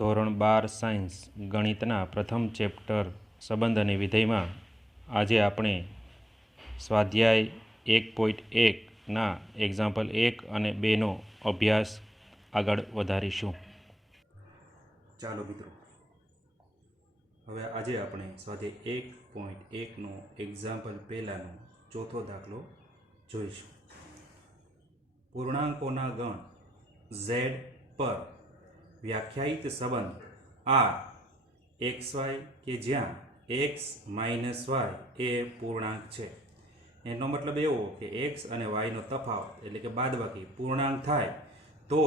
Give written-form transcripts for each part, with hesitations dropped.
ધોરણ 12 સાયન્સ ગણિતના પ્રથમ ચેપ્ટર સંબંધ અને વિધેયમાં આજે આપણે સ્વાધ્યાય 1.1ના એક્ઝામ્પલ 1 અને 2નો અભ્યાસ આગળ વધારીશું. ચાલો મિત્રો, હવે આજે આપણે સ્વાધ્યાય 1.1નો એક્ઝામ્પલ પહેલાનો ચોથો દાખલો જોઈશું. પૂર્ણાંકોના ગણ z પર વ્યાખ્યાયિત સંબંધ r xy કે જ્યાં x માઇનસ વાય એ પૂર્ણાંક છે. એનો મતલબ એવો કે x અને yનો તફાવત એટલે કે બાદબાકી પૂર્ણાંક થાય તો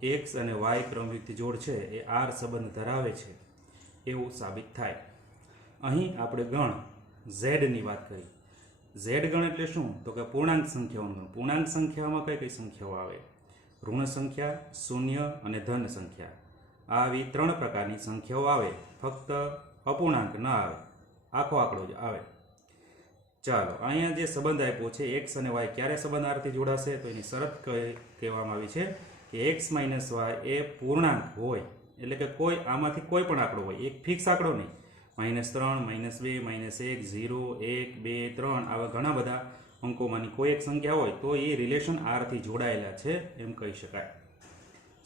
જ x અને y ક્રમયુક્ત જોડ છે એ r સંબંધ ધરાવે છે એવું સાબિત થાય. અહીં આપણે ગણ zની વાત કરી. z ગણ એટલે શું? તો કે પૂર્ણાંક સંખ્યાઓનો ગણ. પૂર્ણાંક સંખ્યામાં કઈ કઈ સંખ્યાઓ આવે? ઋણ સંખ્યા, શૂન્ય અને ધન સંખ્યા. આવી 3 પ્રકારની સંખ્યાઓ આવે. ફક્ત અપૂર્ણાંક ન આવે, આખો આંકડો જ આવે. ચાલો, અહીંયા જે સંબંધ આપ્યો છે x અને y ક્યારે સંબંધ આરથી જોડાશે, તો એની શરત કહેવામાં આવી છે કે x માઇનસ વાય એ પૂર્ણાંક હોય, એટલે કે કોઈ આમાંથી કોઈ પણ આંકડો હોય, એક ફિક્સ આંકડો નહીં. -3, -2, -1, 0, 1, 2, 3 આવા ઘણા બધા અંકોમાંની કોઈ એક સંખ્યા હોય તો એ રિલેશન આરથી જોડાયેલા છે એમ કહી શકાય.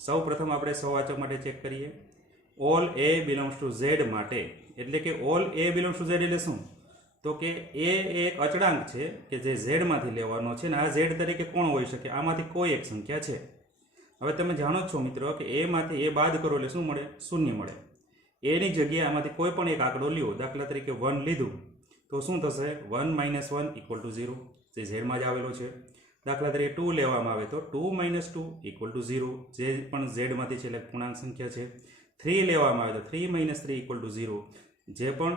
સૌ પ્રથમ આપણે સહવાચક માટે ચેક કરીએ. All a belongs to z માટે, એટલે કે all a belongs to z એટલે શું? તો કે a એક અચળાંક છે કે જે z માંથી લેવાનો છે, ને આ z તરીકે કોણ હોઈ શકે? આમાંથી કોઈ એક સંખ્યા છે. હવે તમે જાણો છો મિત્રો કે a માંથી a બાદ કરો એટલે શું મળે? શૂન્ય મળે. a ની જગ્યાએ આમાંથી કોઈ પણ એક આંકડો લ્યો, દાખલા તરીકે 1 લીધું તો શું થશે? 1 - 1 = 0, જે z માં જ આવેલો છે. દાખલા તરીકે 2 લેવામાં આવે તો 2 - 2 = 0, જે પણ z માંથી છે એટલે પૂર્ણાંક સંખ્યા છે. 3 લેવામાં આવે તો 3 - 3 = 0, જે પણ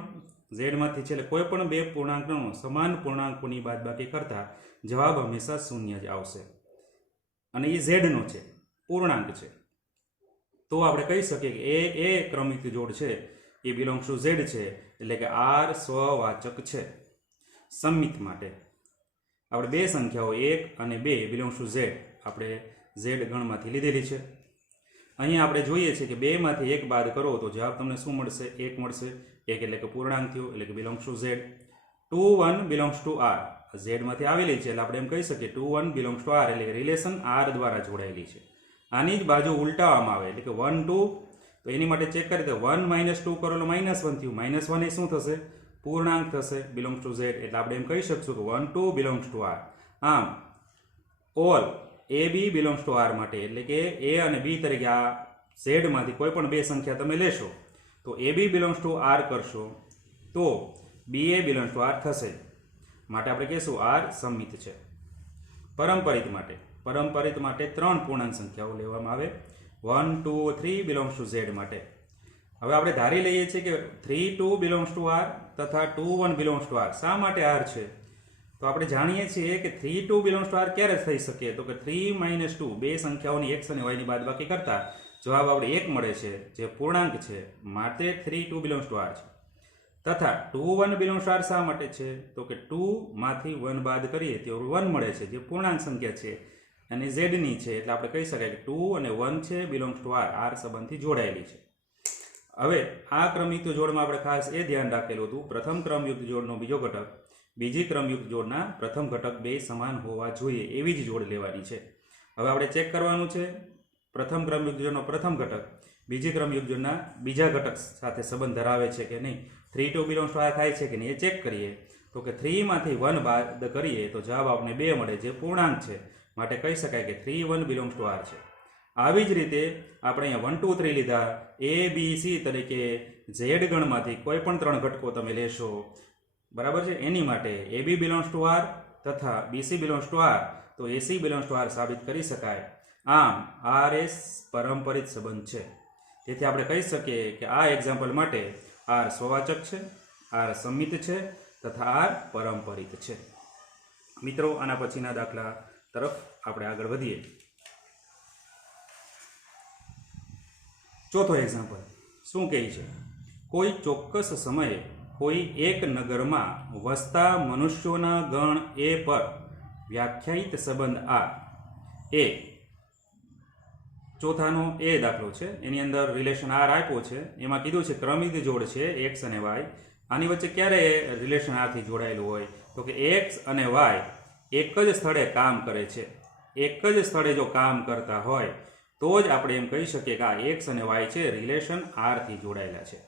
z માંથી છે એટલે કોઈ પણ બે પૂર્ણાંકનો સમાન પૂર્ણાંકોની બાદબાકી કરતા જવાબ હંમેશા શૂન્ય જ આવશે. અને એ z નો છે, પૂર્ણાંક છે, તો આપણે કહી શકીએ કે એ ક્રમિક જોડ છે, એ બિલોંગ્સ ટુ z છે, એટલે કે r સ્વવાચક છે. સંમિત માટે આપણે બે સંખ્યાઓ 1 અને 2 બિલોંગ્સ ટુ z આપણે z ગણમાંથી લીધેલી છે. અહીં આપણે જોઈએ છે કે 2 માંથી 1 બાદ કરો તો જવાબ તમને શું મળશે? 1 મળશે. 1 એટલે કે પૂર્ણાંક થયો, એટલે k belongs to z. 2 1 belongs to r, z માંથી આવેલી છે એટલે આપણે એમ કહી શકીએ 2 1 બિલોંગ્સ ટુ r, એટલે કે રિલેશન r દ્વારા જોડાયેલી છે. આની જ બાજુ ઉલટાવવામાં આવે એટલે કે 1 2, તો એની માટે ચેક કરીએ તો 1 - 2 કરો એટલે -1 થયું. -1 એ શું થશે? પૂર્ણાંક થશે, બિલોંગ્સ ટુ z, એટલે આપણે એમ કહી શકશું કે 1 2 બિલોંગ્સ ટુ r. આમ all ab belongs to r માટે, એટલે કે a અને b તરીકે આ z માંથી કોઈ પણ બે સંખ્યા તમે લેશો તો ab બિલોંગ્સ ટુ r કરશો તો ba બિલોંગ્સ ટુ r થશે. માટે આપણે કહીશું r સંમિત છે. પરંપરિત માટે 3 પૂર્ણાંક સંખ્યાઓ લેવામાં આવે. 1 2 3 બિલોંગ્સ ટુ z માટે. હવે આપણે ધારી લઈએ છીએ કે 3 2 બિલોંગ્સ ટુ r તથા 2 1 બિલોંગ્સ ટુ r. શા માટે r છે? તો આપણે જાણીએ છીએ કે 3 2 બિલોંગ્સ ટુ r ક્યારે થઈ શકે? તો કે 3 - 2 બે સંખ્યાઓની x અને y ની બાદબાકી કરતા જવાબ આપણે 1 મળે છે, જે પૂર્ણાંક છે, માટે 3 2 બિલોંગ્સ ટુ r છે. તથા 2 1 બિલોંગ્સ ટુ r શા માટે છે? તો કે 2 માંથી 1 બાદ કરીએ તો 1 મળે છે, જે પૂર્ણાંક સંખ્યા છે અને z ની છે, એટલે આપણે કહી શકાય કે 2 અને 1 છે બિલોંગ્સ ટુ r સંબંધથી જોડાયેલી છે. હવે આ ક્રમયુક્ત જોડમાં આપણે ખાસ એ ધ્યાન રાખેલું હતું, પ્રથમ ક્રમયુક્ત જોડનો બીજો ઘટક બીજી ક્રમયુક્ત જોડના પ્રથમ ઘટક બે સમાન હોવા જોઈએ એવી જ જોડ લેવાની છે. હવે આપણે ચેક કરવાનું છે પ્રથમ ક્રમયુક્ત જોડનો પ્રથમ ઘટક બીજી ક્રમયુક્ત જોડના બીજા ઘટક સાથે સંબંધ ધરાવે છે કે નહીં. 3 2 બિલોંગ્સ ટુ r થાય છે કે નહીં એ ચેક કરીએ તો કે 3 માંથી 1 બાદ કરીએ તો જવાબ આપણે 2 મળે, જે પૂર્ણાંક છે, માટે કહી શકાય કે 3 1 બિલોંગ્સ ટુ r છે. આવી જ રીતે આપણે અહીંયા 1 2 3 લીધા. a b c તરીકે z ગણમાંથી કોઈ પણ 3 ઘટકો તમે લેશો, બરાબર છે, એની માટે ab બિલોંગ્સ ટુ r તથા bc બિલોંગ્સ ટુ r, તો ac બિલોંગ્સ ટુ r સાબિત કરી શકાય. આમ r એ પરંપરિત સંબંધ છે. તેથી આપણે કહી શકીએ કે આ એક્ઝામ્પલ માટે r સ્વવાચક છે, r સંમિત છે તથા r પરંપરિત છે. મિત્રો, આના પછીના દાખલા તરફ આપણે આગળ વધીએ. ચોથો એક્ઝામ્પલ શું કહે છે? કોઈ ચોક્કસ સમયે કોઈ એક નગરમાં વસતા મનુષ્યોના ગણ a પર વ્યાખ્યાયિત સંબંધ r એ ચોથાનો એ દાખલો છે, એની અંદર રિલેશન આર આપ્યો છે, એમાં કીધું છે ક્રમિક જોડ છે એક્સ અને વાય. આની વચ્ચે ક્યારે રિલેશન આરથી જોડાયેલું હોય? તો કે એક્સ અને વાય એક જ સ્થળે કામ કરે છે. એક જ સ્થળે જો કામ કરતા હોય તો જ આપણે એમ કહી શકીએ કે આ એક્સ અને વાય છે રિલેશન આરથી જોડાયેલા છે.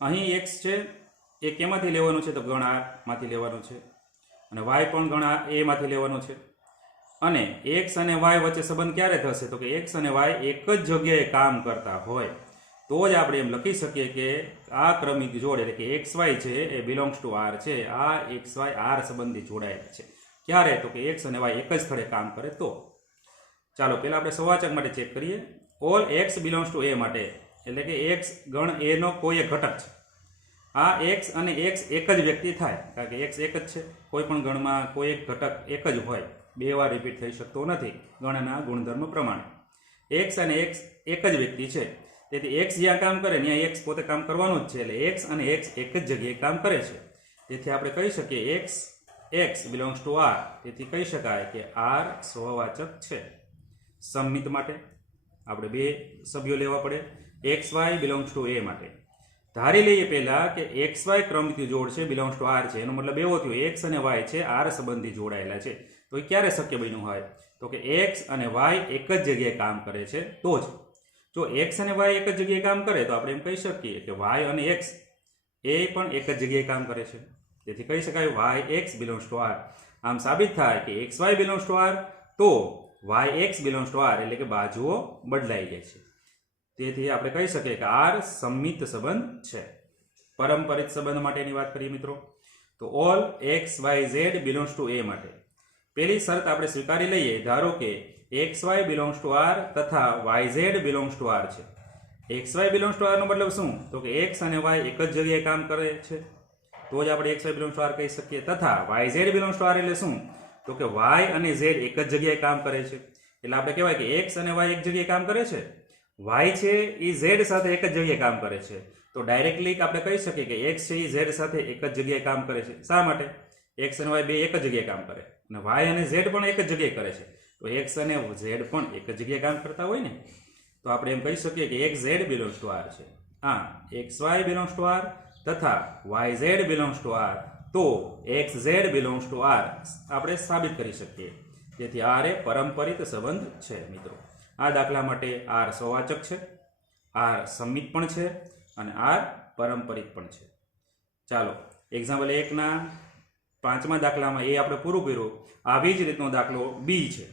અહીં એક્સ છે એ કેમાંથી લેવાનું છે? તો ગણ આરમાંથી લેવાનું છે, અને વાય પણ ગણ એમાંથી લેવાનું છે. અને એક્સ અને વાય વચ્ચે સંબંધ ક્યારે થશે? તો કે એક્સ અને વાય એક જ જગ્યાએ કામ કરતા હોય તો જ આપણે એમ લખી શકીએ કે આ ક્રમિક જોડ એટલે કે એક્સ વાય છે એ બિલોંગ્સ ટુ આર છે. આ એક્સ વાય આર સંબંધી જોડાયેલા છે. ક્યારે? તો કે એક્સ અને વાય એક જ સ્થળે કામ કરે તો. ચાલો પહેલા આપણે સવાચક માટે ચેક કરીએ. All x belongs to A માટે એટલે કે એક્સ ગણ એનો કોઈ એક ઘટક છે. આ એક્સ અને એક્સ એક જ વ્યક્તિ થાય, કારણ કે એક્સ એક જ છે. કોઈ પણ ગણમાં કોઈ એક ઘટક એક જ હોય, બે વાર રિપીટ થઈ શકતો નથી ગણના ગુણધર્મ પ્રમાણે. એક્સ અને એક્સ એક જ વ્યક્તિ છે, તેથી એક્સ જ્યાં કામ કરે ત્યાં એક્સ પોતે કામ કરવાનું જ છે. એટલે એક્સ અને એક્સ એક જ જગ્યાએ કામ કરે છે. તેથી આપણે કહી શકીએ એક્સ બિલોંગ્સ ટુ આર. તેથી કહી શકાય કે આર સ્વવાચક છે. સમમિત માટે આપણે બે સભ્યો લેવા પડે. X Y belongs to A માટે ધારી લઈએ પહેલા કે એક્સ વાય ક્રમિક જોડ છે બિલોંગ્સ ટુ આર છે. એનો મતલબ એવો થયો એક્સ અને વાય છે આર સંબંધી જોડાયેલા છે. તો એ ક્યારે શક્ય બન્યું હોય? તો કે એક્સ અને વાય એક જ જગ્યાએ કામ કરે છે તો જ. જો એક્સ અને વાય એક જ જગ્યાએ કામ કરે તો આપણે એમ કહી શકીએ કે વાય અને એક્સ એ પણ એક જ જગ્યાએ કામ કરે છે. તેથી કહી શકાય Y X belongs to R. આમ સાબિત થાય કે X Y belongs to R તો Y X belongs to R, એટલે કે બાજુઓ બદલાઈ જાય છે. તેથી આપણે કહી શકીએ કે આર સમમિત સંબંધ છે. પરંપરિત સંબંધ માટેની વાત કરીએ મિત્રો, તો all X Y Z belongs to A માટે પહેલી શરત આપણે સ્વીકારી લઈએ. ધારો કે X Y belongs to R તથા Y Z belongs to R છે. X Y belongs to R નો મતલબ શું? તો કે એક્સ અને વાય એક જ જગ્યાએ કામ કરે છે તો જ આપણે X Y belongs to R કહી શકીએ. તથા Y Z belongs to R એટલે શું? તો કે વાય અને ઝેડ એક જ જગ્યાએ કામ કરે છે. એટલે આપણે કહેવાય કે એક્સ અને વાય એક જગ્યાએ કામ કરે છે. વાય છે એ ઝેડ સાથે એક જ જગ્યાએ કામ કરે છે. તો ડાયરેક્ટલી આપણે કહી શકીએ કે એક્સ છે એ ઝેડ સાથે એક જ જગ્યાએ કામ કરે છે. શા માટે? એક્સ અને વાય બે એક જ જગ્યાએ કામ કરે, અને વાય અને ઝેડ પણ એક જ જગ્યાએ કરે છે. તો એક્સ અને ઝેડ પણ એક જ જગ્યાએ કામ કરતા હોય ને, તો આપણે એમ કહી શકીએ કે X Z belongs to R છે. હા, X Y belongs to R તથા Y Z belongs to R, તો X Z belongs to R આપણે સાબિત કરી શકીએ. તેથી આર એ પરંપરિત સંબંધ છે મિત્રો. આ દાખલા માટે આર સ્વવાચક છે, આર સમમિત પણ છે, અને આર પરંપરિત પણ છે. ચાલો એક્ઝામ્પલ 1ના 5મા દાખલામાં એ આપણે પૂરું કર્યું. આવી જ રીતનો દાખલો બી છે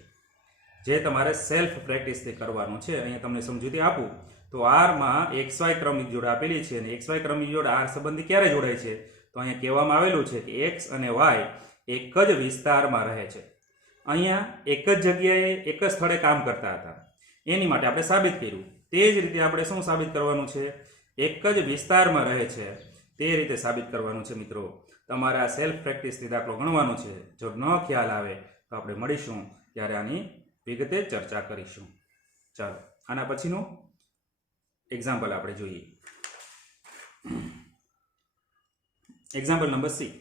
જે તમારે સેલ્ફ પ્રેક્ટિસથી કરવાનું છે. અહીંયા તમને સમજૂતી આપું તો આરમાં એક્સ વાય ક્રમિક જોડ આપેલી છે, અને એક્સ વાય ક્રમિક જોડ આર સંબંધી ક્યારે જોડાય છે? તો અહીંયા કહેવામાં આવેલું છે કે એક્સ અને વાય એક જ વિસ્તારમાં રહે છે. અહીંયા એક જ જગ્યાએ એક જ સ્થળે કામ કરતા હતા. એની માટે આપણે સાબિત કર્યું. તે જ રીતે આપણે શું સાબિત કરવાનું છે? એક જ વિસ્તારમાં રહે છે તે રીતે સાબિત કરવાનું છે મિત્રો. તમારે આ સેલ્ફ પ્રેક્ટિસથી દાખલો ગણવાનો છે. જો ન ખ્યાલ આવે તો આપણે મળીશું ત્યારે આની વિગતે ચર્ચા કરીશું. ચાલો આના પછીનું એક્ઝામ્પલ આપણે જોઈએ. Example number C.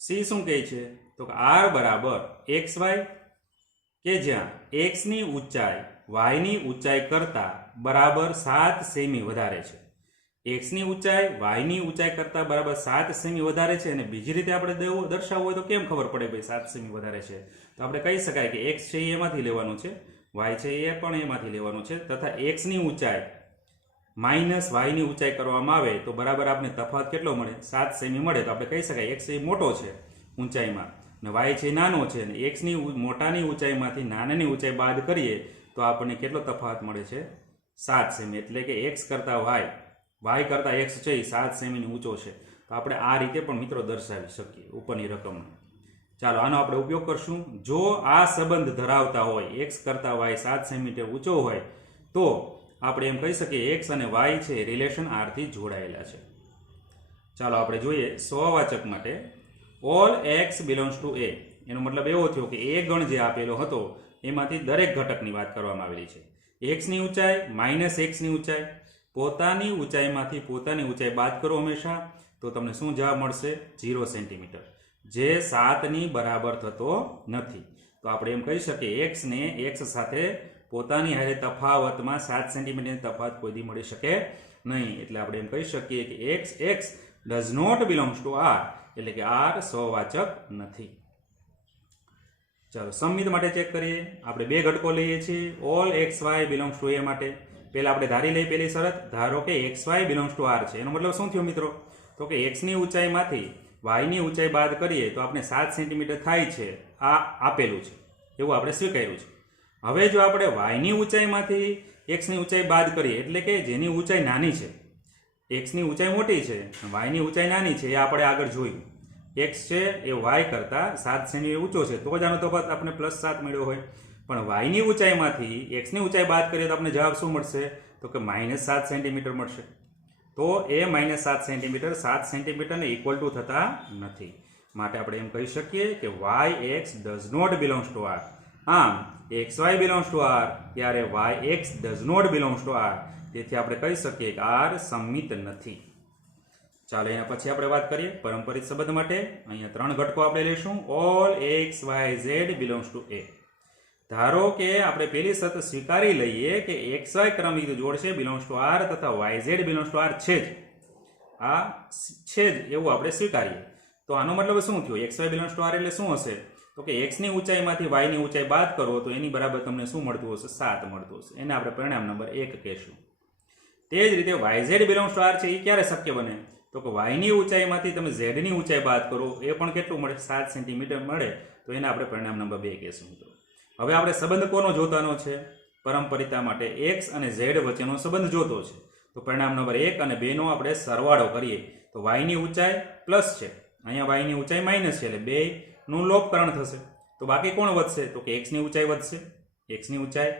સી શું કહે છે? તો કે આર બરાબર એક્સ વાય કે જ્યાં એક્સ ની ઊંચાઈ વાય ની ઊંચાઈ કરતા બરાબર 7 સેમી વધારે છે. એક્સ ની ઊંચાઈ વાય ની ઊંચાઈ કરતા બરાબર 7 સેમી વધારે છે. અને બીજી રીતે આપણે દર્શાવવું હોય તો કેમ ખબર પડે ભાઈ 7 સેમી વધારે છે? તો આપણે કહી શકાય કે એક્સ છે એમાંથી લેવાનું છે, વાય છે એ પણ એમાંથી લેવાનું છે, તથા એક્સ ની ઊંચાઈ માઇનસ વાય ની ઊંચાઈ કરવામાં આવે તો બરાબર આપણે તફાવત કેટલો મળે? 7 સેમી મળે. તો આપણે કહી શકાય એક્સ એ મોટો છે ઊંચાઈમાં, અને વાય છે નાનો છે, અને એક્સ ની મોટાની ઊંચાઈમાંથી નાનાની ઊંચાઈ બાદ કરીએ તો આપણને કેટલો તફાવત મળે છે? 7 સેમી. એટલે કે એક્સ કરતા વાય કરતા એક્સ છે એ 7 સેમીની ઊંચો છે. તો આપણે આ રીતે પણ મિત્રો દર્શાવી શકીએ ઉપરની રકમ. ચાલો આનો આપણે ઉપયોગ કરશું. જો આ સંબંધ ધરાવતા હોય એક્સ કરતા વાય 7 સેમી ઊંચો હોય તો આપણે એમ કહી શકીએ એક્સ અને વાય છે રિલેશન આરથી જોડાયેલા છે. ચાલો આપણે જોઈએ સ્વવાચક માટે ઓલ એક્સ બિલોંગ્સ ટુ એ. એનો મતલબ એવો થયો કે એ ગણ જે આપેલો હતો એમાંથી દરેક ઘટકની વાત કરવામાં આવેલી છે. એક્સની ઊંચાઈ માઇનસ એક્સની ઊંચાઈ, પોતાની ઊંચાઈમાંથી પોતાની ઊંચાઈ બાદ કરો હંમેશા, તો તમને શું જવાબ મળશે? 0 સેન્ટીમીટર, જે 7ની બરાબર થતો નથી. તો આપણે એમ કહી શકીએ એક્સને એક્સ સાથે પોતાની હારે તફાવતમાં 7 સેન્ટીમીટરની તફાવત કોઈ દી મળી શકે નહીં. એટલે આપણે એમ કહી શકીએ કે x does not belongs to r, એટલે કે r સહવાચક નથી. ચાલો સમમિત માટે ચેક કરીએ. આપણે બે ઘટકો લઈએ છીએ. All X Y belongs to a માટે પહેલા આપણે ધારી લઈએ પહેલી શરત. ધારો કે X Y belongs to r છે. એનો મતલબ શું થયો મિત્રો? તો કે x ની ઊંચાઈમાંથી y ની ઊંચાઈ બાદ કરીએ તો આપણે 7 સેન્ટીમીટર થાય છે. આ આપેલું છે એવું આપણે સ્વીકાર્યું છે. હવે જો આપણે y ની ઊંચાઈમાંથી x ની ઊંચાઈ બાદ કરીએ, એટલે કે જેની ઊંચાઈ નાની છે, x ની ઊંચાઈ મોટી છે, y ની ઊંચાઈ નાની છે, એ આપણે આગળ જોયું. x છે એ y કરતાં 7 સેન્ટીમીટર ઊંચો છે, તો જ આનો તફાવત આપણે +7 મળ્યો હોય. પણ y ની ઊંચાઈમાંથી x ની ઊંચાઈ બાદ કરીએ તો આપણે જવાબ શું મળશે? તો કે -7 સેન્ટીમીટર મળશે. તો એ -7 સેન્ટીમીટર 7 સેન્ટીમીટરને ઇક્વલ ટુ થતા નથી. માટે આપણે એમ કહી શકીએ કે yx does not belongs to r. આમ xy બિલોંગ્સ ટુ r ત્યારે yx does not belongs to r. તેથી આપણે કહી શકીએ કે r સમમિત નથી. ચાલો એના પછી આપણે વાત કરીએ પરંપરિત સંબંધ માટે. અહીંયા 3 ઘટકો આપણે લઈશું. All x y z belongs to a. ધારો કે આપણે પહેલી શરત સ્વીકારી લઈએ કે xy ક્રમિક જોડ છે બિલોંગ્સ ટુ r તથા yz બિલોંગ્સ ટુ r છે જ. આ છે જ એવું આપણે સ્વીકારીએ. તો આનો મતલબ શું થયો? xy બિલોંગ્સ ટુ r એટલે શું હશે? તો કે x ની ઊંચાઈમાંથી y ની ઊંચાઈ બાદ કરો તો એની બરાબર તમને શું મળતું હશે? 7 મળતું હશે. એને આપણે પરિણામ નંબર 1 કહેશું. તે જ રીતે yz બિલોંગ્સ ટુ r છે એ ક્યારે શક્ય બને? તો કે y ની ઊંચાઈમાંથી તમે z ની ઊંચાઈ બાદ કરો, એ પણ કેટલું મળે? 7 સેન્ટીમીટર મળે. તો એને આપણે પરિણામ નંબર 2 કહેશું મિત્રો. હવે આપણે સંબંધ કોનો જોતાનો છે? પરંપરિતા માટે x અને z વચ્ચેનો સંબંધ જોતો છે. તો પરિણામ નંબર 1 અને 2 નો આપણે સરવાળો કરીએ તો y ની ઊંચાઈ પ્લસ છે, અહીંયા y ની ઊંચાઈ માઇનસ છે, એટલે 2 નું લોપકરણ થશે. તો બાકી કોણ વધશે? તો કે x ની ઊંચાઈ વધશે. x ની ઊંચાઈ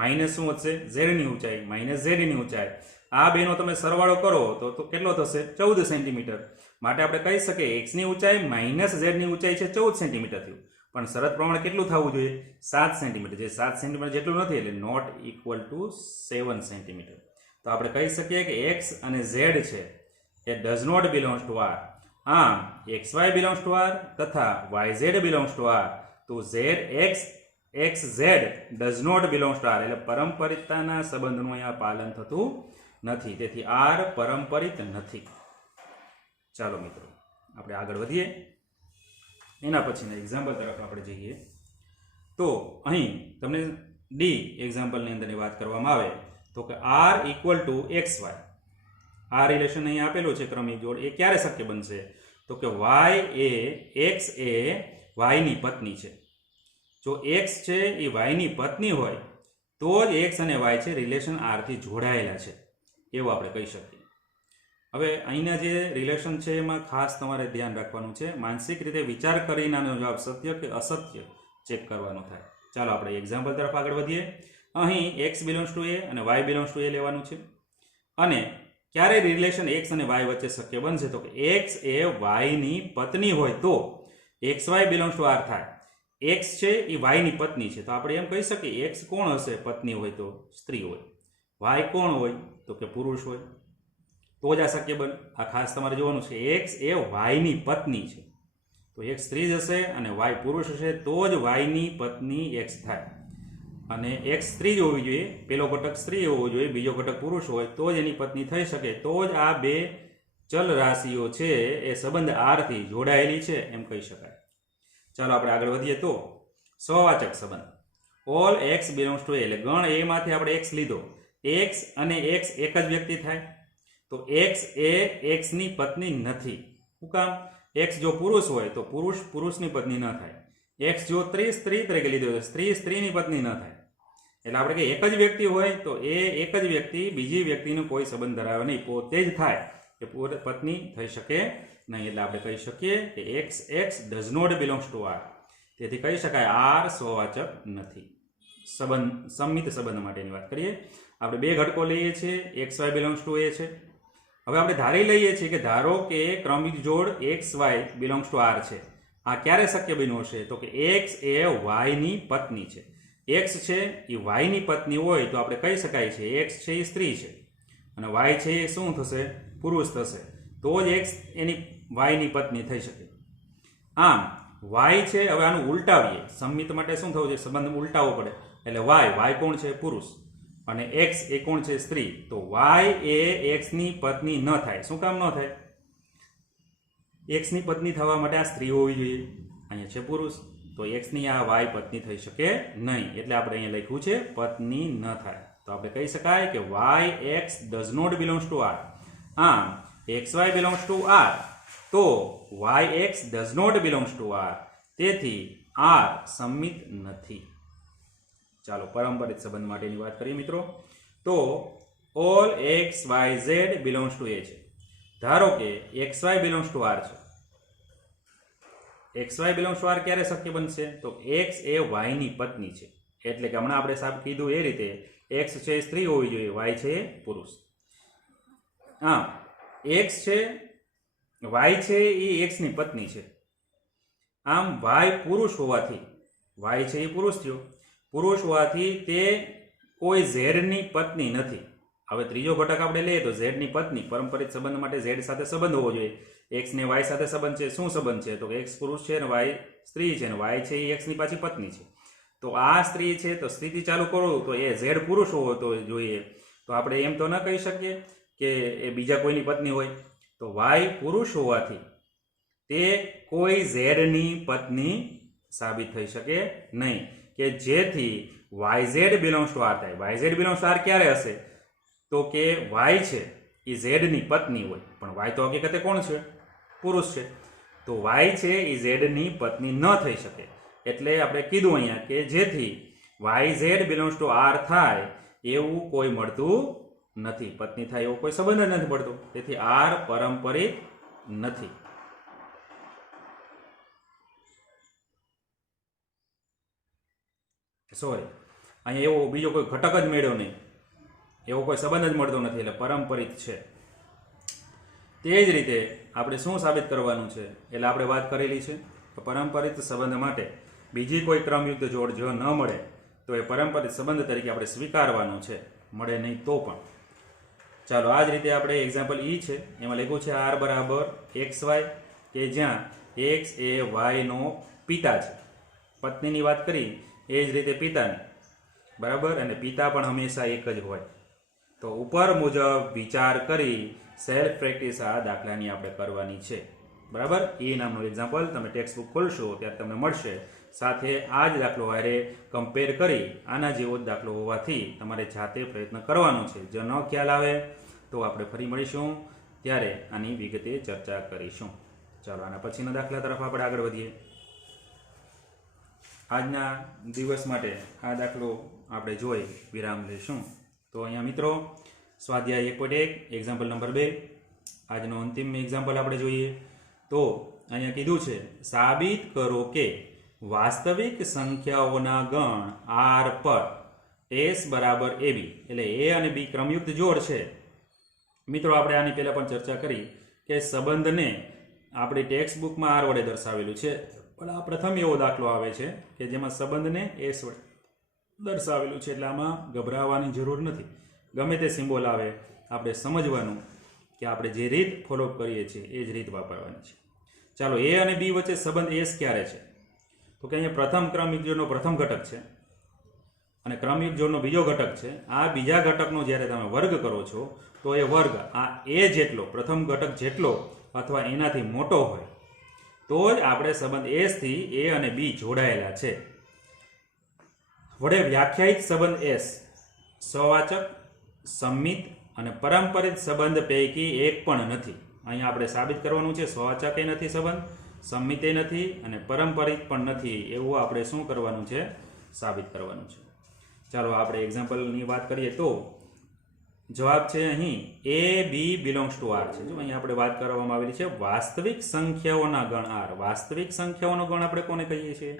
માઇનસ શું વધશે? z ની ઊંચાઈ માઇનસ z ની ઊંચાઈ. આ બેનો તમે સરવાળો કરો તો કેટલો થશે? 14 સેન્ટીમીટર. માટે આપણે કહી શકીએ x ની ઊંચાઈ માઇનસ z ની ઊંચાઈ છે 14 સેન્ટીમીટર થયું. પણ શરત પ્રમાણે કેટલું થવું જોઈએ? 7 સેન્ટીમીટર. જે 7 સેન્ટીમીટર જેટલું નથી, એટલે નોટ ઇક્વલ ટુ 7 સેન્ટીમીટર. તો આપણે કહી શકીએ કે x અને z છે એ does not belongs to r. આમ xy બિલોંગ્સ ટુ r તથા yz બિલોંગ્સ ટુ r. તો xz does not belongs to r. એટલે પરંપરિતાના સંબંધનું અહીંયા પાલન થતું નથી. તેથી r પરંપરિત નથી. ચાલો મિત્રો આપણે આગળ વધીએ. એના પછીના એક્ઝામ્પલ તરફ આપણે જઈએ. તો અહીં તમને ડી એક્ઝામ્પલની અંદરની વાત કરવામાં આવે તો કે r ઇક્વલ ટુ xy. આ રિલેશન અહીં આપેલું છે ક્રમિક જોડ. એ ક્યારે શક્ય બનશે? તો કે x એ y ની પત્ની છે. જો x છે એ y ની પત્ની હોય તો જ x અને y છે રિલેશન r થી જોડાયેલા છે એવું આપણે કહી શકીએ. હવે અહીંના જે રિલેશન છે એમાં ખાસ તમારે ધ્યાન રાખવાનું છે. માનસિક રીતે વિચાર કરીને આનો જવાબ સત્ય કે અસત્ય ચેક કરવાનો થાય. ચાલો આપણે એક્ઝામ્પલ તરફ આગળ વધીએ. અહીં x બિલોંગ્સ ટુ a અને y બિલોંગ્સ ટુ a લેવાનું છે. અને ક્યારે રિલેશન x અને y વચ્ચે શક્ય બનશે? તો કે x એ y ની પત્ની હોય તો xy બિલોંગ્સ ટુ r થાય. x છે એ y ની પત્ની છે, તો આપણે એમ કહી શકીએ x કોણ હશે? પત્ની હોય તો સ્ત્રી હોય. y કોણ હોય? તો કે પુરુષ હોય. તો જ આ શક્ય બને. આ ખાસ તમારે જોવાનું છે. x એ y ની પત્ની છે, તો x સ્ત્રી જ હશે અને y પુરુષ હશે તો જ y ની પત્ની x થાય. અને x સ્ત્રી જ હોવી જોઈએ, પેલો ઘટક સ્ત્રી હોવો જોઈએ, બીજો ઘટક પુરુષ હોય તો જ એની પત્ની થઈ શકે. તો જ આ બે ચલ રાશિઓ છે એ સંબંધ r થી જોડાયેલી છે એમ કહી શકાય. ચાલો આપણે આગળ વધીએ. તો સહવાચક સંબંધ all x belongs to a, એટલે ગણ a માંથી આપણે x લીધો. x અને x એક જ વ્યક્તિ થાય. તો x એ x ની પત્ની નથી. શું કામ? x જો પુરુષ હોય તો પુરુષ પુરુષની પત્ની ન થાય. x જો સ્ત્રી તરીકે લીધો તો સ્ત્રી સ્ત્રીની પત્ની ન થાય. એટલે આપણે કે એક જ વ્યક્તિ હોય તો એ એક જ વ્યક્તિ બીજી વ્યક્તિનો કોઈ સંબંધ ધરાવે નહીં, પોતે જ થાય કે પત્ની થઈ શકે નહીં. એટલે આપણે કહી શકીએ કે x does not belongs to r. તેથી કહી શકાય r સહવાચક નથી. સંબંધ સંમિત સંબંધ માટેની વાત કરીએ. આપણે બે ઘટકો લઈએ છીએ. xy બિલોંગ્સ ટુ a છે. હવે આપણે ધારી લઈએ છીએ કે ધારો કે ક્રમિક જોડ xy બિલોંગ્સ ટુ r છે. આ ક્યારે શક્ય બન્યું હશે? તો કે x એ y ની પત્ની છે. x છે એ y ની પત્ની હોય તો આપણે કહી શકાય છે x છે એ સ્ત્રી છે અને y છે એ શું થશે? પુરુષ થશે. તો જ x એની y ની પત્ની થઈ શકે. આમ y છે, હવે આનું ઉલટાવીએ. સંમિત માટે શું થવું છે? સંબંધ ઉલટાવવો પડે. એટલે વાય કોણ છે? પુરુષ. અને એક્સ એ કોણ છે? સ્ત્રી. તો વાય એ એક્સની પત્ની ન થાય. શું કામ ન થાય? એક્સની પત્ની થવા માટે આ સ્ત્રી હોવી જોઈએ. અહીંયા છે પુરુષ, તો એક્સની આ વાય પત્ની થઈ શકે નહીં. એટલે આપણે અહીંયા લખ્યું છે પત્ની ન થાય. તો આપણે કહી શકાય કે Y X does not belongs to R. આમ X Y belongs to R, તો Y X does not belongs to R. તેથી આર સંમિત નથી. ચાલો પરંપરિત સંબંધ માટેની વાત કરીએ મિત્રો. તો all X Y Z belongs to A છે. ધારો કે X Y belongs to R છે. X Y belongs to R ક્યારે શક્ય બનશે? તો એક્સ એ વાય ની પત્ની છે. એટલે કે હમણાં આપણે સાહેબ કીધું એ રીતે એક્સ છે એ સ્ત્રી હોવી જોઈએ, વાય છે એ પુરુષ. હા, એક્સ છે, વાય છે એ એક્સ ની પત્ની છે. આમ વાય પુરુષ હોવાથી, વાય છે એ પુરુષ થયો, પુરુષ હોવાથી તે કોઈ ઝેડની પત્ની નથી. હવે ત્રીજો ઘટક આપણે લઈએ તો ઝેડની પત્ની. પરંપરિત સંબંધ માટે ઝેડ સાથે સંબંધ હોવો જોઈએ. એક્સ ને વાય સાથે સંબંધ છે. શું સંબંધ છે? તો એક્સ પુરુષ છે અને વાય સ્ત્રી છે, અને વાય છે એ એક્સની પાછી પત્ની છે. તો આ સ્ત્રી છે, તો સ્ત્રીથી ચાલુ કરું તો એ ઝેડ પુરુષ હોવો તો જોઈએ. તો આપણે એમ તો ન કહી શકીએ કે એ બીજા કોઈની પત્ની હોય. તો વાય પુરુષ હોવાથી તે કોઈ ઝેડની પત્ની સાબિત થઈ શકે નહીં, કે જેથી Y Z belongs to R થાય. Y Z belongs to R ક્યારે હશે? તો કે વાય છે એ ઝેડની પત્ની હોય, પણ વાય તો હકીકતે કોણ છે? પુરુષ છે. તો વાય છે એ ઝેડની પત્ની ન થઈ શકે. એટલે આપણે કીધું અહીંયા કે જેથી Y Z belongs to R થાય એવું કોઈ મળતું નથી. પત્ની થાય એવો કોઈ સંબંધ જ નથી પડતો. તેથી આર પરંપરિત નથી. સોરી, અહીંયા એવો બીજો કોઈ ઘટક જ મેળ્યો નહીં, એવો કોઈ સંબંધ જ મળતો નથી, એટલે પરંપરિત છે. તે જ રીતે આપણે શું સાબિત કરવાનું છે? એટલે આપણે વાત કરેલી છે કે પરંપરિત સંબંધ માટે બીજી કોઈ ક્રમયુક્ત જોડ જો ન મળે તો એ પરંપરિત સંબંધ તરીકે આપણે સ્વીકારવાનું છે, મળે નહીં તો પણ. ચાલો આ જ રીતે આપણે એક્ઝામ્પલ ઈ છે, એમાં લખ્યું છે આર બરાબર એક્સ વાય, કે જ્યાં એક્સ એ વાયનો પિતા છે. પત્નીની વાત કરી એ જ રીતે પિતાની, બરાબર, અને પિતા પણ હંમેશા એક જ હોય. તો ઉપર મુજબ વિચાર કરી સેલ્ફ પ્રેક્ટિસ આ દાખલાની આપણે કરવાની છે, બરાબર. એ નામનું એક્ઝામ્પલ તમે ટેક્સ્ટ બુક ખોલશો ત્યારે તમને મળશે. સાથે આ જ દાખલો હારે કમ્પેર કરી આના જેવો જ દાખલો હોવાથી તમારે જાતે પ્રયત્ન કરવાનો છે. જો ન ખ્યાલ આવે તો આપણે ફરી મળીશું, ત્યારે આની વિગતે ચર્ચા કરીશું. ચાલો આના પછીના દાખલા તરફ આપણે આગળ વધીએ. આજના દિવસ માટે આ દાખલો આપણે જોઈ વિરામ લઈશું. તો અહીંયા મિત્રો સ્વાધ્યાય 1.1 એક્ઝામ્પલ નંબર 2 આજનો અંતિમ એક્ઝામ્પલ આપણે જોઈએ. તો અહીંયા કીધું છે સાબિત કરો કે વાસ્તવિક સંખ્યાઓના ગણ આર પર એસ બરાબર AB, એટલે એ અને બી ક્રમયુક્ત જોડ છે. મિત્રો આપણે આની પહેલા પણ ચર્ચા કરી કે સંબંધને આપણી ટેક્સ્ટ બુકમાં આર વડે દર્શાવેલું છે, પણ આ પ્રથમ એવો દાખલો આવે છે કે જેમાં સંબંધને એસ વડે દર્શાવેલું છે. એટલે આમાં ગભરાવાની જરૂર નથી. ગમે તે સિમ્બોલ આવે આપણે સમજવાનું કે આપણે જે રીત ફોલો કરીએ છીએ એ જ રીત વાપરવાની છે. ચાલો એ અને બી વચ્ચે સંબંધ એસ ક્યારે છે? તો કે અહીંયા પ્રથમ ક્રમયુક્ત જોડનો પ્રથમ ઘટક છે અને ક્રમયુક્ત જોડનો બીજો ઘટક છે. આ બીજા ઘટકનો જ્યારે તમે વર્ગ કરો છો તો એ વર્ગ આ એ જેટલો, પ્રથમ ઘટક જેટલો અથવા એનાથી મોટો હોય તો જ આપણે સંબંધ એસ થી એ અને બી જોડાયેલા છે. વડે વ્યાખ્યાયિત સંબંધ એસ સવાચક, સંમિત અને પરંપરિત સંબંધ પૈકી એક પણ નથી. અહીંયા આપણે સાબિત કરવાનું છે સ્વાચક એ નથી સંબંધ, સંમિત એ નથી અને પરંપરિત પણ નથી, એવું આપણે શું કરવાનું છે? સાબિત કરવાનું છે. ચાલો આપણે એક્ઝામ્પલની વાત કરીએ તો જવાબ છે અહીં એ બી બિલોંગ્સ ટુ આર છે. જો અહીં આપણે વાત કરવામાં આવેલી છે વાસ્તવિક સંખ્યાઓના ગણ આર. વાસ્તવિક સંખ્યાઓનો ગણ આપણે કોને કહીએ છીએ?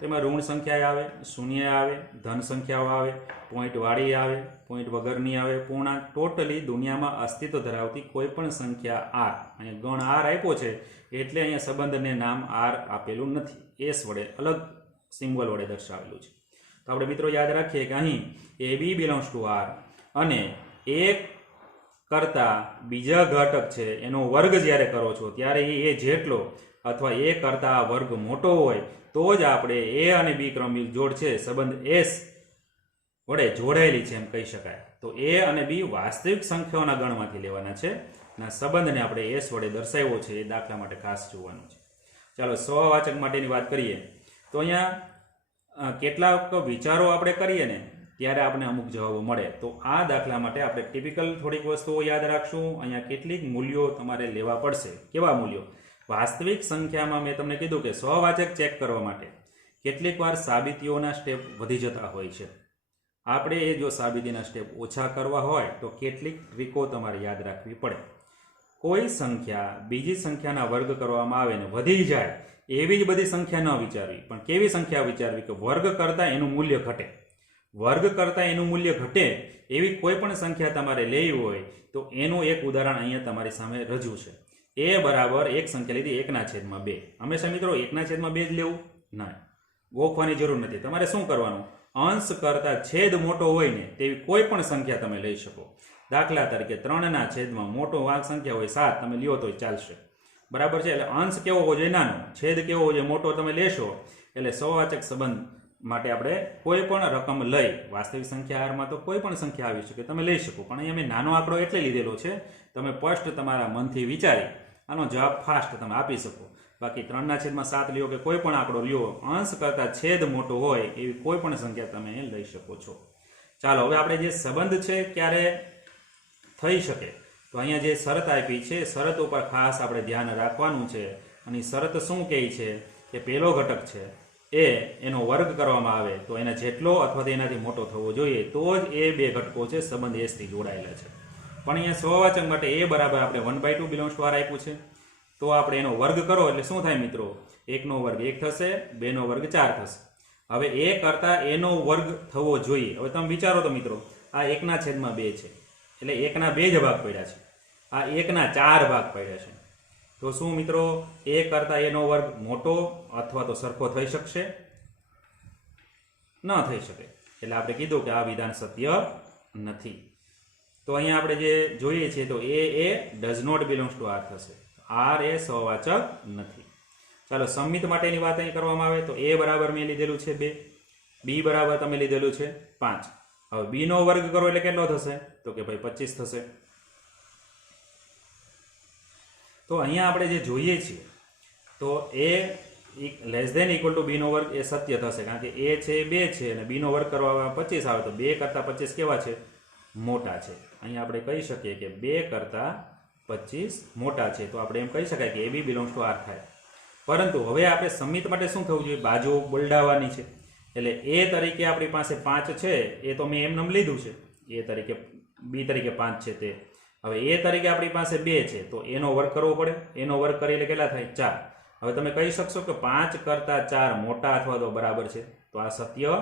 તેમાં ઋણ સંખ્યા આવે, શૂન્ય આવે, ધન સંખ્યાઓ આવે, પોઈન્ટ વાળી આવે, પોઈન્ટ વગરની આવે, પૂર્ણાંક, ટોટલી દુનિયામાં અસ્તિત્વ ધરાવતી કોઈ પણ સંખ્યા આર. અહીંયા ગણ આર આપ્યો છે એટલે અહીંયા સંબંધને નામ આર આપેલું નથી, એસ વડે અલગ સિમ્બોલ વડે દર્શાવેલું છે. તો આપણે મિત્રો યાદ રાખીએ કે અહીં એ બી બિલોંગ્સ ટુ આર અને એક કરતા બીજા ઘટક છે એનો વર્ગ જ્યારે કરો છો ત્યારે એ જેટલો અથવા એ કરતા વર્ગ મોટો હોય તો જ આપણે એ અને બી ક્રમયુક્ત જોડ છે સંબંધ એસ વડે જોડાયેલી છે એમ કહી શકાય. તો એ અને બી વાસ્તવિક સંખ્યાઓના ગણમાંથી લેવાના છે અને સંબંધને આપણે એસ વડે દર્શાવ્યો છે એ દાખલા માટે ખાસ જોવાનું છે. ચાલો સ્વવાચક માટેની વાત કરીએ તો અહીંયા કેટલાક વિચારો આપણે કરીએ ને ત્યારે આપણે અમુક જવાબો મળે. તો આ દાખલા માટે આપણે ટિપિકલ થોડીક વસ્તુઓ યાદ રાખશું. અહીંયા કેટલીક મૂલ્યો તમારે લેવા પડશે. કેવા મૂલ્યો? વાસ્તવિક સંખ્યામાં મેં તમને કીધું કે સ્વવાચક ચેક કરવા માટે કેટલીક વાર સાબિતીઓના સ્ટેપ વધી જતા હોય છે. આપણે એ જો સાબિતીના સ્ટેપ ઓછા કરવા હોય તો કેટલીક ટ્રીકો તમારે યાદ રાખવી પડે. કોઈ સંખ્યા બીજી સંખ્યાના વર્ગ કરવામાં આવે ને વધી જાય એવી જ બધી સંખ્યા ન વિચારવી, પણ કેવી સંખ્યા વિચારવી કે વર્ગ કરતાં એનું મૂલ્ય ઘટે. વર્ગ કરતાં એનું મૂલ્ય ઘટે એવી કોઈ પણ સંખ્યા તમારે લેવી હોય તો એનું એક ઉદાહરણ અહીંયા તમારી સામે રજૂ છે. એ બરાબર એક સંખ્યા લીધી 1/2. હંમેશા મિત્રો 1/2 જ લેવું ના, ગોખવાની જરૂર નથી. તમારે શું કરવાનું? અંશ કરતાં છેદ મોટો હોય ને તેવી કોઈ પણ સંખ્યા તમે લઈ શકો. દાખલા તરીકે 3/છેદમાં મોટો વાંક સંખ્યા હોય 7, તમે લ્યો તો ચાલશે. બરાબર છે. એટલે અંશ કેવો હોવો જોઈએ? નાનો. છેદ કેવો હોવો જોઈએ? મોટો. તમે લેશો એટલે સ્વવાચક સંબંધ માટે આપણે કોઈ પણ રકમ લઈ, વાસ્તવિક સંખ્યા હારમાં તો કોઈ પણ સંખ્યા આવી શકે, તમે લઈ શકો. પણ અહીંયા મેં નાનો આંકડો એટલે લીધેલો છે તમે સ્પષ્ટ તમારા મનથી વિચારી આનો જવાબ ફાસ્ટ તમે આપી શકો. બાકી 3/7 લ્યો કે કોઈ પણ આંકડો લ્યો, અંશ કરતાં છેદ મોટો હોય એવી કોઈ પણ સંખ્યા તમે લઈ શકો છો. ચાલો હવે આપણે જે સંબંધ છે ક્યારે થઈ શકે તો અહીંયા જે શરત આપી છે શરત ઉપર ખાસ આપણે ધ્યાન રાખવાનું છે. અને શરત શું કહે છે કે પહેલો ઘટક છે એ એનો વર્ગ કરવામાં આવે તો એના જેટલો અથવા તેનાથી મોટો થવો જોઈએ તો જ એ બે ઘટકો છે સંબંધ એસથી જોડાયેલા છે. પણ અહીંયા સ્વવાચક માટે એ બરાબર આપણે 1/2 બિલોંગ્સ ટુ આર આપ્યું છે તો આપણે એનો વર્ગ કરો એટલે શું થાય મિત્રો? 1નો વર્ગ 1 થશે, 2નો વર્ગ 4 થશે. હવે એ કરતાં એનો વર્ગ થવો જોઈએ. હવે તમે વિચારો તો મિત્રો, આ 1/2 છે એટલે 1/2 જ ભાગ પડ્યા છે, આ 1/4 ભાગ પડ્યા છે. તો શું મિત્રો એ કરતાં એનો વર્ગ મોટો અથવા તો સરખો થઈ શકશે? ન થઈ શકે. એટલે આપણે કીધું કે આ વિધાન સત્ય નથી. તો અહીંયા આપણે જે જોઈએ છીએ તો A does not belongs to R થશે. આર એ સ્વવાચક નથી. ચાલો સંમિત માટેની વાત અહીં કરવામાં આવે તો એ બરાબર મેં લીધેલું છે 2, બી બરાબર તમે લીધેલું છે 5. હવે બી નો વર્ગ કરો એટલે કેટલો થશે? તો કે ભાઈ 25 થશે. તો અહીંયા આપણે જે જોઈએ છીએ તો એ લેસ ધેન ઇક્વલ ટુ બીનો વર્ગ એ સત્ય થશે, કારણ કે એ છે 2 છે અને બીનો વર્ગ કરવામાં 25 આવે તો 2 કરતાં 25 કેવા છે? મોટા છે. અહીંયા આપણે કહી શકીએ કે 2 કરતાં 25 મોટા છે. તો આપણે એમ કહી શકાય કે એ બી બિલોંગ્સ ટુ આર થાય. પરંતુ હવે આપણે સંમિત માટે શું થવું જોઈએ? બાજુ બોલડાવવાની છે. એટલે એ તરીકે આપણી પાસે 5 છે એ તો મેં એમ નામ લીધું છે. એ તરીકે બી તરીકે 5 છે તે. હવે એ તરીકે આપણી પાસે 2 છે તો એનો વર્ગ કરવો પડે. એનો વર્ગ કરીએ એટલે કેટલા થાય? 4. હવે તમે કહી શકશો કે 5 કરતાં 4 મોટા અથવા તો બરાબર છે, તો આ સત્ય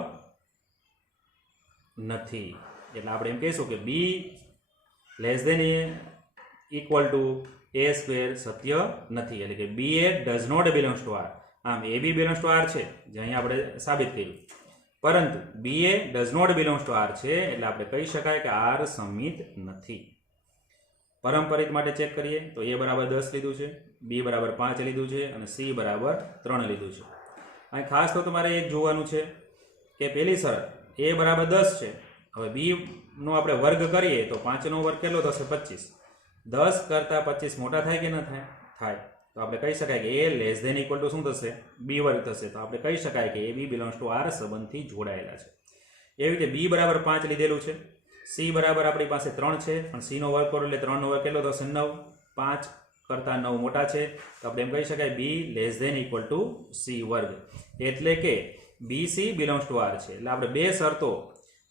નથી. એટલે આપણે એમ કહીશું કે B less than equal to A square સત્ય નથી. એટલે કે B A does not belongs to R. આમ A B belongs to R છે જે અહીંયા આપણે સાબિત કર્યું, પરંતુ B A does not belongs to R છે એટલે આપણે કહી શકાય કે આર સંમિત નથી. પરંપરિત માટે ચેક કરીએ તો એ બરાબર 10 લીધું છે, બી બરાબર 5 લીધું છે અને સી બરાબર 3 લીધું છે. અહીં ખાસ તો તમારે એક જોવાનું છે કે પહેલી શરત એ બરાબર 10 છે. હવે બી નો આપણે વર્ગ કરીએ તો 5 નો વર્ગ કેટલો થશે? 25. 10 કરતાં 25 મોટા થાય કે ન થાય? થાય. તો આપણે કહી શકાય કે એ લેસ ધેન ઇક્વલ ટુ શું થશે? બી વર્ગ થશે. તો આપણે કહી શકાય કે એ બી બિલોંગ્સ ટુ આર સંબંધથી જોડાયેલા છે. એવી રીતે બી બરાબર 5 લીધેલું છે, સી બરાબર આપણી પાસે 3 છે પણ સી નો વર્ગ કરો એટલે 3 નો વર્ગ કેટલો થશે? 9. 5 કરતાં 9 મોટા છે તો આપણે એમ કહી શકાય B less than equal to C વર્ગ. એટલે કે B C belongs to R છે. એટલે આપણે બે શરતો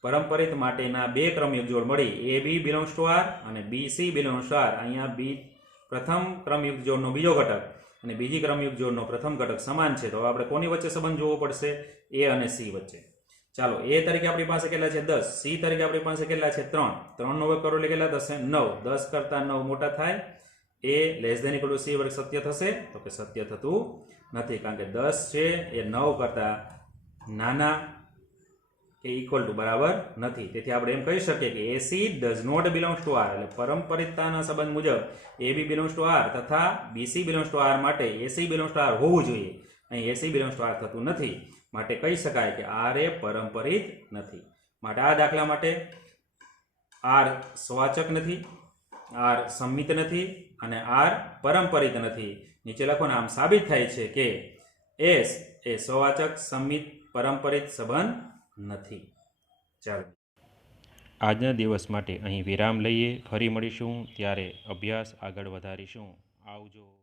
પરંપરિત માટેના બે ક્રમયુક્ત જોડ મળી, A B belongs to R અને B C belongs to R. અહીંયા બી પ્રથમ ક્રમયુક્ત જોડનો બીજો ઘટક અને બીજી ક્રમયુક્ત જોડનો પ્રથમ ઘટક સમાન છે. તો આપણે કોની વચ્ચે સંબંધ જોવો પડશે? એ અને સી વચ્ચે. ચાલો એ તરીકે આપણી પાસે કેટલા છે? 10. સી તરીકે આપણી પાસે કેટલા છે? 3. 3 નો વર્ગ કરો એટલે કેટલા થશે? 9. 10 કરતાં 9 મોટા થાય. A less than equal to C વર્ગ સત્ય થશે? તો કે સત્ય થતું નથી, કારણ કે 10 છે એ 9 કરતાં નાના કે ઇક્વલ ટુ બરાબર નથી. તેથી આપણે એમ કહી શકીએ કે AC does not belongs to R. એટલે પરંપરિતતાના સંબંધ મુજબ A B belongs to R તથા બીસી બિલોંગ્સ ટુ આર માટે એસી બિલોંગ્સ ટુ આર હોવું જોઈએ. અહીં એસી બિલોંગ્સ ટુ આર થતું નથી, માટે કહી શકાય કે આર એ પરંપરિત નથી. માટે આ દાખલા માટે આર સ્વાચક નથી, આર સંમિત નથી અને આર પરંપરિત નથી. નીચે લખો ને આમ સાબિત થાય છે કે એસ એ સ્વાચક સંમિત પરંપરિત સંબંધ નથી. ચાલો આજના દિવસ માટે અહીં વિરામ લઈએ. ફરી મળીશું ત્યારે અભ્યાસ આગળ વધારીશું. આવજો.